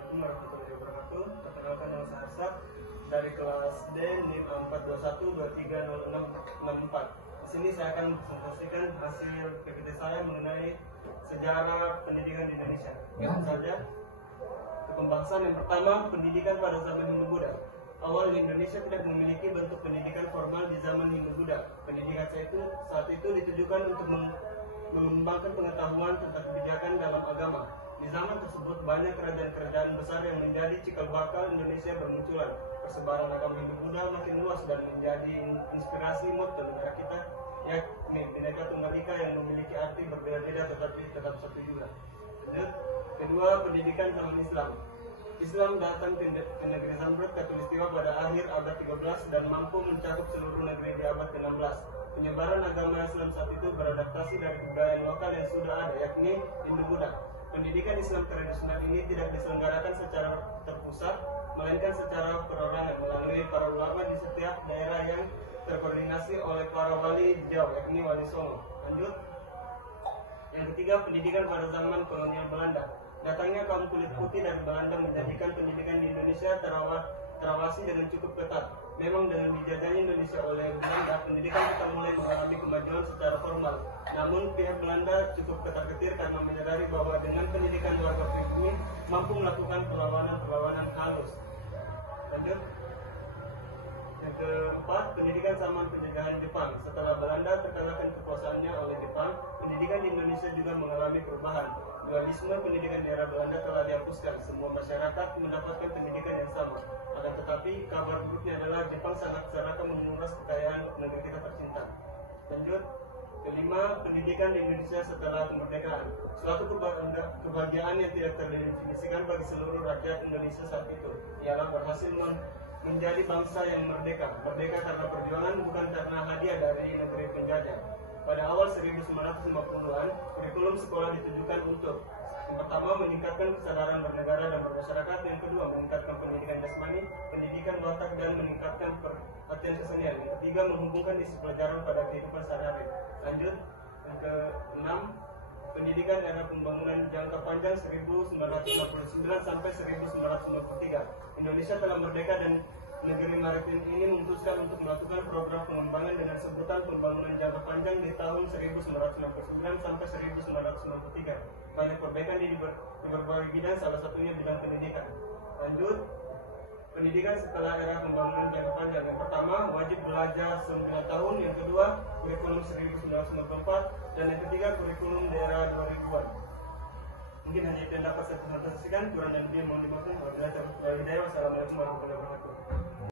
Assalamualaikum warahmatullahi wabarakatuh. Perkenalkan nama saya Arsad dari kelas D NIM 421230664. Di sini saya akan presentasikan hasil PPT saya mengenai sejarah pendidikan di Indonesia. Langsung saja ke pembahasan. Yang pertama, pendidikan pada zaman Hindu-Buddha. Awal Indonesia tidak memiliki bentuk pendidikan formal di zaman Hindu-Buddha. Pendidikan saat itu ditujukan untuk mengembangkan pengetahuan tentang kebijakan dalam agama. Di zaman tersebut banyak kerajaan-kerajaan besar yang menjadi cikal bakal Indonesia bermunculan. Persebaran agama Hindu-Buddha makin luas dan menjadi inspirasi moto negara kita, yakni Bhinneka Tunggal Ika, yang memiliki arti berbeda-beda tetapi tetap satu juga. Lanjut. Kedua, pendidikan zaman Islam. Islam datang ke negeri Zamrud Khatulistiwa pada akhir abad 13 dan mampu mencakup seluruh negeri di abad ke-16. Penyebaran agama Islam saat itu beradaptasi dari kebudayaan lokal yang sudah ada, yakni Hindu-Buddha. Pendidikan Islam tradisional ini tidak diselenggarakan secara terpusat, melainkan secara perorangan melalui para ulama di setiap daerah yang terkoordinasi oleh para wali di Jawa, yakni Wali Songo. Lanjut. Yang ketiga, pendidikan pada zaman kolonial Belanda. Datangnya kaum kulit putih dari Belanda menjadikan pendidikan di Indonesia terawasi dengan cukup ketat. Memang dengan dijajahnya Indonesia oleh Belanda, pendidikan kita mulai mengalami kemajuan secara formal. Namun pihak Belanda cukup ketar-ketir karena menyadari bahwa dengan pendidikan warga pribumi mampu melakukan perlawanan halus. Lanjut. Yang keempat, pendidikan zaman penjajahan Jepang. Setelah Belanda terkalahkan kekuasaannya oleh Jepang, pendidikan di Indonesia juga mengalami perubahan. Dualisme pendidikan di era Belanda telah dihapuskan. Semua masyarakat mendapatkan pendidikan yang sama. Akan tetapi, kabar buruknya adalah Jepang sangat serakah menguras kekayaan negeri kita tercinta. Lanjut. Kelima, pendidikan di Indonesia setelah kemerdekaan. Suatu kebahagiaan yang tidak terdefinisikan bagi seluruh rakyat Indonesia saat itu ialah berhasil menjadi bangsa yang merdeka. Merdeka karena perjuangan, bukan karena hadiah dari negeri penjajah. Pada awal 1950-an, kurikulum sekolah ditujukan untuk: yang pertama, meningkatkan kesadaran bernegara dan bermasyarakat; yang kedua, meningkatkan pendidikan jasmani, pendidikan watak, dan meningkatkan perhatian kesenian; yang ketiga, menghubungkan isi pelajaran pada kehidupan sehari-hari. Lanjut. Yang keenam, pendidikan era pembangunan jangka panjang 1959 sampai 1953. Indonesia telah merdeka dan negeri maritim ini memutuskan untuk melakukan program pengembangan dengan sebutan pembangunan jangka panjang di tahun 1969 sampai 1993. Banyak perbaikan di berbagai bidang, salah satunya bidang pendidikan. Lanjut. Pendidikan setelah era pembangunan jangka panjang. Yang pertama, wajib belajar 9 tahun. Yang kedua, kurikulum 1994. Dan yang ketiga, kurikulum di era 2000-an. Mungkin hanya itu yang dapat saya presentasikan. Kurang dan lebih mohon dimaafkan. Wabillahi taufiq wal hidayah. Wassalamualaikum warahmatullahi wabarakatuh.